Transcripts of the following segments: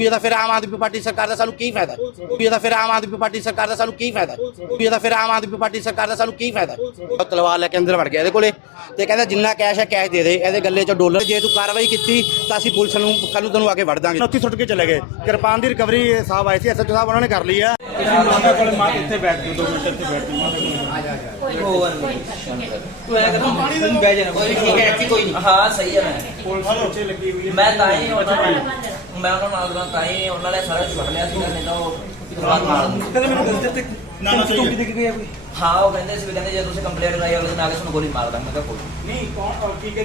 ਇਹਦਾ ਫਿਰ ਆਮ ਆਦਮੀ ਪਾਰਟੀ ਸਰਕਾਰ ਦਾ ਸਾਨੂੰ ਕੀ ਫਾਇਦਾ? ਇਹਦਾ ਫਿਰ ਆਮ ਆਦਮੀ ਪਾਰਟੀ ਸਰਕਾਰ ਦਾ ਸਾਨੂੰ ਕੀ ਫਾਇਦਾ? ਇਹਦਾ ਫਿਰ ਆਮ ਆਦਮੀ ਪਾਰਟੀ ਸਰਕਾਰ ਦਾ ਸਾਨੂੰ ਕੀ ਫਾਇਦਾ? ਉਹ ਤਲਵਾਰ ਲੈ ਕੇ ਅੰਦਰ ਵੜ ਗਿਆ ਇਹਦੇ ਕੋਲੇ ਤੇ ਕਹਿੰਦਾ ਜਿੰਨਾ ਕੈਸ਼ ਹੈ ਕੈਸ਼ ਦੇ ਦੇ। ਇਹਦੇ ਗੱਲੇ 'ਚ ਡਾਲਰ ਜੇ ਤੂੰ ਕਾਰਵਾਈ ਕੀਤੀ ਤਾਂ ਅਸੀਂ ਪੁਲਿਸ ਨੂੰ ਕੱਲ ਨੂੰ ਤੈਨੂੰ ਆ ਕੇ ਵੜ ਦਾਂਗੇ। ਉੱਥੇ ਸੁੱਟ ਕੇ ਚਲੇ ਗਏ। ਕਿਰਪਾਨ ਦੀ ਰਿਕਵਰੀ ਸਾਹਿਬ ਆਏ ਸੀ ਐਸਐਚਓ ਸਾਹਿਬ ਉਹਨਾਂ ਨੇ ਕਰ ਲਈ ਆ। ਮਾਤਾ ਕੋਲ ਮਾਂ ਇੱਥੇ ਬੈਠ ਜਾਓ 2 ਮਿੰਟ ਇੱਥੇ ਬੈਠ ਜਾਓ ਮਾਤਾ ਕੋਲ ਤੂੰ ਐ ਕਰ ਤੂੰ ਬਹਿ ਜਾ ਕੋਈ ਠੀਕ ਹੈ ਕੋਈ ਨਹੀਂ। ਹਾਂ ਸਹੀ ਹੈ ਮੈਂ। ਪੁਲਿਸ ਉੱਚੇ ਲੱਗੀ ਹੋਈ ਹੈ। ਮੈਂ ਤਾਂ ਹੀ ਉਹਨਾਂ ਨੂੰ ਮੈਂ ਉਹਨਾਂ ਨਾਲ ਗੱਲ ਤਾਂ ਹੀ ਉਹਨਾਂ ਨੇ ਸਾਰਾ ਛੱਡ ਲਿਆ ਸੀ ਨਹੀਂ ਤਾਂ ਉਹ ਬਾਤ ਮਾਰ ਦਿੰਦੇ। ਕਦੇ ਮੈਨੂੰ ਦੱਸ ਦਿੱਤੇ ਨਾ ਨਾ ਸਹੀ ਹੈ। ਗਈ ਕੋਈ ਹਾਂ ਉਹ ਕਹਿੰਦੇ ਸੀ ਵੀ ਕਹਿੰਦੇ ਜੇ ਤੁਸੀਂ ਕੰਪਲੇਂਟ ਕਰਾਈ ਅਗਲੇ ਦਿਨ ਆ ਕੇ ਤੁਹਾਨੂੰ ਗੋਲੀ ਮਾਰ ਦਾਂਗੇ ਮੈਂ ਕਿਹਾ ਕੋਈ ਨੀ। ਨਹੀਂ ਕੌਣ ਕੀ ਕਹਿ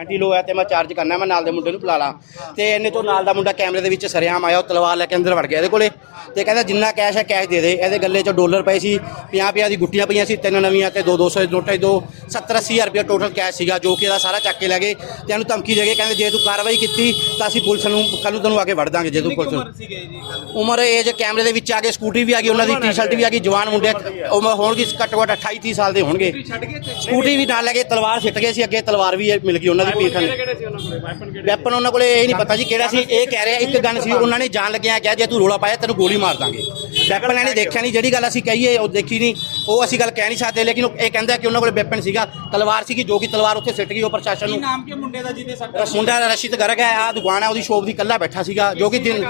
ਐਂਟੀ ਲੋ ਹੈ ਤੇ ਮੈਂ ਚਾਰਜ ਕਰਨਾ ਮੈਂ ਨਾਲ ਦੇ ਮੁੰਡੇ ਨੂੰ ਬੁਲਾ ਲਾਂ। ਤੇ ਇਹਨੇ ਤੋਂ ਨਾਲ ਦਾ ਮੁੰਡਾ ਕੈਮਰੇ ਦੇ ਵਿੱਚ ਸਰਿਆਮ ਆਇਆ ਉਹ ਤਲਵਾਰ ਲੈ ਕੇ ਅੰਦਰ ਵੜ ਗਿਆ ਇਹਦੇ ਕੋਲੇ। ਤੇ ਕਹਿੰਦਾ ਜਿੰਨਾ ਕੈਸ਼ ਹੈ ਕੈਸ਼ ਦੇ ਦੇ। ਇਹਦੇ ਗੱਲੇ 'ਚ ਡਾਲਰ ਪਏ ਸੀ 50 50 ਦੀ ਗੁੱਟੀਆਂ ਪਈਆਂ ਸੀ ਤਿੰਨ ਨਵੀਆਂ ਤੇ ਦੋ 200 ਦੇ ਨੋਟਾਂ ਦੋ 70 80 ਹਜ਼ਾਰ ਰੁਪਏ ਟੋਟਲ ਕੈਸ਼ ਸੀਗਾ ਜੋ ਕਿ ਇਹਦਾ ਸਾਰਾ ਚੱਕ ਕੇ ਲੈ ਗਏ। ਤੇ ਇਹਨੂੰ ਧਮਕੀ ਦੇ ਕੇ ਕਹਿੰਦੇ ਜੇ ਤੂੰ ਕਾਰਵਾਈ ਕੀਤੀ ਤਾਂ ਅਸੀਂ ਪੁਲਿਸ ਨੂੰ ਕੱਲ ਨੂੰ ਤੈਨੂੰ ਆ ਕੇ ਵੜ ਦਾਂਗੇ ਜੇ ਤੂੰ ਪੁਲਿਸ ਨੂੰ। ਉਮਰ ਏਜ ਕੈਮਰੇ ਦੇ ਵਿੱਚ ਆ ਕੇ ਸਕੂਟਰੀ ਵੀ ਆ ਗਈ ਉਹਨਾਂ ਦੀ ਟੀ-ਸ਼ਰਟ ਵੀ ਆ ਗਈ ਜਵਾਨ ਮੁੰਡੇ ਉਮਰ ਹੋਣਗੇ ਘੱਟੋ ਘੱਟ 28 30 ਸਾਲ ਦੇ ਹੋਣਗੇ। ਸਕੂਟਰੀ ਵੀ ਨਾਲ ਲੈ ਕੇ ਤਲਵਾਰ ਸਿੱਟ ਗਏ ਸੀ ਅੱਗੇ ਤਲਵਾਰ ਵੀ ਮਿਲ ਗਈ ਉਹਨਾਂ ਦੀ। ਪੀਠਾਂ ਵੈਪਨ ਉਹਨਾਂ ਕੋਲੇ? ਇਹ ਨਹੀਂ ਪਤਾ ਜੀ ਕਿਹੜਾ ਸੀ। ਇਹ ਕਹਿ ਰਿਹਾ ਇੱਕ ਗਨ ਸੀ, ਉਹਨਾਂ ਨੇ ਜਾਣ ਲੱਗਿਆ ਕਿਹਾ, ਜੇ ਤੂੰ ਰੋਲਾ ਪਾਇਆ ਤੈਨੂੰ ਗੋਲੀ ਮਾਰ ਦਾਂਗੇ। ਵੈਪਨ ਇਹਨੇ ਦੇਖਿਆ ਨਹੀਂ, ਜਿਹੜੀ ਗੱਲ ਅਸੀਂ ਕਹੀਏ, ਉਹ ਦੇਖੀ ਨਹੀਂ। ਉਹ ਅਸੀਂ ਗੱਲ ਕਹਿ ਨਹੀਂ ਸਕਦੇ ਲੇਕਿਨ ਉਹ ਇਹ ਕਹਿੰਦਾ ਕਿ ਉਹਨਾਂ ਕੋਲੇ ਵੈਪਨ ਸੀਗਾ ਤਲਵਾਰ ਸੀਗੀ ਜੋ ਕਿ ਤਲਵਾਰ ਉੱਥੇ ਸਿੱਟ ਗਈ ਉਹ ਪ੍ਰਸ਼ਾਸਨ ਨੂੰ ਨਾਮ ਕੀ ਮੁੰਡੇ ਦਾ ਜਿਹਦੇ ਸੱਟ ਮੁੰਡਾ ਰਸ਼ੀਦ ਗਰਗ ਹੈ ਆ ਦੁਕਾਨ ਹੈ ਉਹਦੀ ਸ਼ੋਪ ਦੀ ਕੱਲਾ ਬੈਠਾ ਸੀਗਾ ਜੋ ਕਿ ਦਿਨ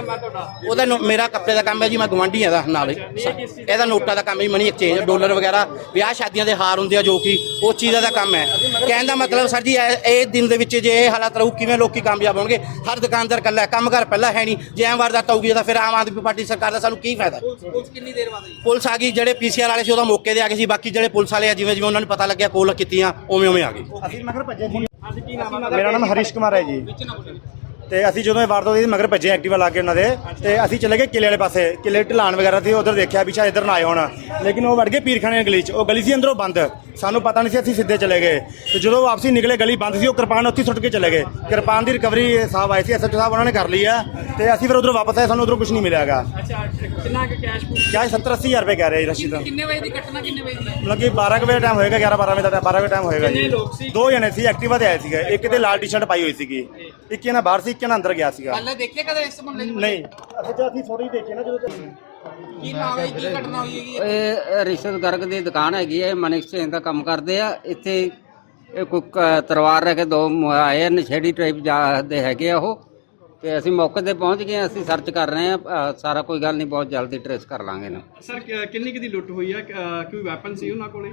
ਉਹਦਾ ਨੋ- ਮੇਰਾ ਕੱਪੜੇ ਦਾ ਕੰਮ ਹੈ ਜੀ ਮੈਂ ਗਵਾਂਢੀ ਇਹਦਾ ਨਾਲ ਇਹਦਾ ਨੋਟਾਂ ਦਾ ਕੰਮ ਹੈ ਮਨੀ ਐਕਸਚੇਂਜ ਡਾਲਰ ਵਗੈਰਾ ਵਿਆਹ ਸ਼ਾਦੀਆਂ ਦੇ ਹਾਰ ਹੁੰਦੇ ਆ ਜੋ ਕਿ ਉਹ ਚੀਜ਼ਾਂ ਦਾ ਕੰਮ ਹੈ। ਕਹਿਣ ਦਾ ਮਤਲਬ ਸਰ ਜੀ ਇਹ ਇਹ ਦਿਨ ਦੇ ਵਿੱਚ ਜੇ ਇਹ ਹਾਲਾਤ ਰਹੂ ਕਿਵੇਂ ਲੋਕੀ ਕਾਮਯਾਬ ਹੋਣਗੇ? ਹਰ ਦੁਕਾਨਦਾਰ ਕੱਲਾ ਹੈ ਕੰਮਕਾਰ ਪਹਿਲਾਂ ਹੈ ਨਹੀਂ ਜੇ ਐਂ ਵਾਰਦਾਤ ਆਊਗੀ ਤਾਂ ਫਿਰ ਆਮ ਆਦਮੀ ਪਾਰਟੀ ਸਰਕਾਰ ਦਾ ਸਾਨੂੰ ਕੀ ਫਾਇਦਾ? ਪੁਲਿਸ ਆ ਗਈ ਜਿਹੜੇ ਪੀਸੀਆਰ ਵਾਲੇ ਸੀ ਉਹਦਾ ਮੌਕੇ ਤੇ ਆ ਗਏ ਸੀ ਬਾਕੀ ਜਿਹੜੇ ਪੁਲਿਸ ਵਾਲੇ ਆ ਜਿਵੇਂ ਜਿਵੇਂ ਉਹਨਾਂ ਨੂੰ ਪਤਾ ਲੱਗਿਆ ਕੋਲ ਕੀਤੀਆਂ ਉਵੇਂ ਉਵੇਂ ਆ ਗਏ। ਅਸੀਂ ਮਗਰ ਭੱਜੇ ਸੀ। ਮੇਰਾ ਨਾਮ ਹਰੀਸ਼ ਕੁਮਾਰ ਹੈ ਜੀ। ਤੇ ਅਸੀਂ ਜਦੋਂ ਇਹ ਵਾਰਦਾਤ ਹੋਈ ਮਗਰ ਭੱਜੇ ਐਕਟਿਵਾ ਲਾ ਕੇ ਉਹਨਾਂ ਦੇ। ਤੇ ਅਸੀਂ ਚਲੇ ਗਏ ਕਿਲੇ ਵਾਲੇ ਪਾਸੇ। ਕਿਲੇ ਢਲਾਨ ਵਗੈਰਾ ਸੀ ਉਧਰ ਦੇਖਿਆ ਵੀ ਸ਼ਾਇਦ ਇੱਧਰ ਨਾ ਆਏ ਹੋਣ। ਲੇਕਿਨ ਉਹ ਵੜ ਗਏ ਪੀਰਖਾਨੇ ਦੀ ਗਲੀ 'ਚ। ਉਹ ਗਲੀ ਸੀ ਅੰਦਰੋਂ ਬੰਦ। ਸਾਨੂੰ ਪਤਾ ਨਹੀਂ ਸੀ ਅਸੀਂ ਸਿੱਧੇ ਚਲੇ ਗਏ। ਤੇ ਜਦੋਂ ਵਾਪਸੀ ਨਿਕਲੇ ਗਲੀ ਬੰਦ ਸੀ ਉਹ ਕਿਰਪਾਨ ਉੱਥੇ ਸੁੱਟ ਕੇ ਚਲੇ ਗਏ। ਕਿਰਪਾਨ ਦੀ ਰਿਕਵਰੀ ਸਾਹਿਬ ਆਏ ਸੀ ਐਸਐਚਓ ਸਾਹਿਬ ਉਹਨਾਂ ਨੇ ਕਰ ਲਈ ਆ। ਤੇ ਅਸੀਂ ਫਿਰ ਉਧਰੋਂ ਵਾਪਸ ਆਏ ਸਾਨੂੰ ਉਧਰੋਂ ਕੁਝ ਨਹੀਂ ਮਿਲਿਆਗਾ ਅੱਛਾ ਕਿੰਨਾ ਕੁ ਕੈਸ਼ ਕਿਆ 70 80 ਹਜ਼ਾਰ ਰੁਪਏ ਕਹਿ ਰਹੇ ਰਸ਼ੀਦ ਕਿੰਨੇ ਵਜੇ ਦੀ ਘਟਨਾ ਕਿੰਨੇ ਵਜੇ ਦੀ? ਮਤਲਬ ਕਿ 12 ਕੁ ਵਜੇ ਟਾਈਮ ਹੋਏਗਾ 11 12 ਵਜੇ ਦਾ 12 ਵਜੇ ਟਾਈਮ ਹੋਏਗਾ ਜੀ? ਦੋ ਜਣੇ ਸੀ ਐਕਟਿਵਾ ਤੇ ਆਏ ਸੀਗੇ। ਇੱਕ ਤੇ ਲਾਲ ਟੀ-ਸ਼ਰਟ ਪਾਈ ਹੋਈ ਸੀਗੀ। ਇੱਕ ਇਹਨਾਂ ਬਾਹਰ ਸੀ ਇੱਕ ਇਹਨਾਂ ਅੰਦਰ ਗਿਆ ਸੀਗਾ। ਪਹਿਲੇ ਦੇਖੇ ਕਦੇ ਇਸ ਮੁੰਡੇ ਨੂੰ? ਨਹੀਂ। ਅਸੀਂ ਤਾਂ ਅਸੀਂ ਥੋੜੀ ਦੇਖੇ ਨਾ ਜਦੋਂ ਕੀ ਨਾਮ ਹੈ ਕੀ ਘਟਨਾ ਹੋਈ ਹੈਗੀ ਇਹ ਰਿਸ਼ਵਤ ਗਰਗ ਦੀ ਦੁਕਾਨ ਹੈਗੀ ਹੈ ਮਨੀ ਐਕਸਚੇਂਜ ਦਾ ਕੰਮ ਕਰਦੇ ਆ। ਇੱਥੇ ਇਹ ਕੋਈ ਕ- ਤਲਵਾਰ ਰੱਖ ਕੇ ਦੋ ਮ- ਆਏ ਆ, ਨਸ਼ੇੜੀ ਟਾਈਪ ਦੇ ਹੈਗੇ ਆ ਉਹ। ਤੇ ਅਸੀਂ ਮੌਕੇ ਤੇ ਪਹੁੰਚ ਗਏ ਹਾਂ, ਅਸੀਂ ਸਰਚ ਕਰ ਰਹੇ ਆ ਅ, ਸਾਰਾ ਕੋਈ ਗੱਲ ਨਹੀਂ ਬਹੁਤ ਜਲਦੀ ਟ੍ਰੇਸ ਕਰ ਲਾਂਗੇ ਨਾ। ਸਰ ਕਿੰਨੀ ਕੁ ਦੀ ਲੁੱਟ ਹੋਈ ਹੈ ਕੋਈ ਵੈਪਨ ਸੀ ਉਹਨਾਂ ਕੋਲੇ?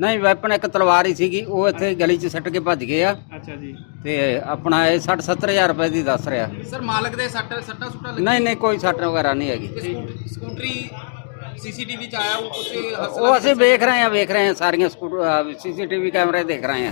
ਨਹੀਂ ਵੈਪਨ ਇੱਕ ਤਲਵਾਰ ਹੀ ਸੀਗੀ ਉਹ ਇੱਥੇ ਗਲੀ 'ਚ ਸੱਟ ਕੇ ਭੱਜ ਗਏ ਆ। ਅੱਛਾ ਜੀ। ਤੇ ਆਪਣਾ ਇਹ 60 70000 ਰੁਪਏ ਦੀ ਦੱਸ ਰਿਹਾ। ਸਰ ਮਾਲਕ ਦੇ ਸੱਟ ਸੱਟਾ ਸੁੱਟਾ ਨਹੀਂ ਨਹੀਂ ਕੋਈ ਸੱਟ ਵਗੈਰਾ ਨਹੀਂ ਹੈਗੀ। ਸਕੂਟਰੀ ਸੀਸੀਟੀਵੀ ਚ ਆਇਆ ਉਹ ਕੁਝ ਉਹ ਅਸੀਂ ਵੇਖ ਰਹੇ ਹਾਂ ਵੇਖ ਰਹੇ ਹਾਂ ਸਾਰੀਆਂ ਸੀਸੀਟੀਵੀ ਕੈਮਰੇ ਦੇਖ ਰਹੇ ਹਾਂ।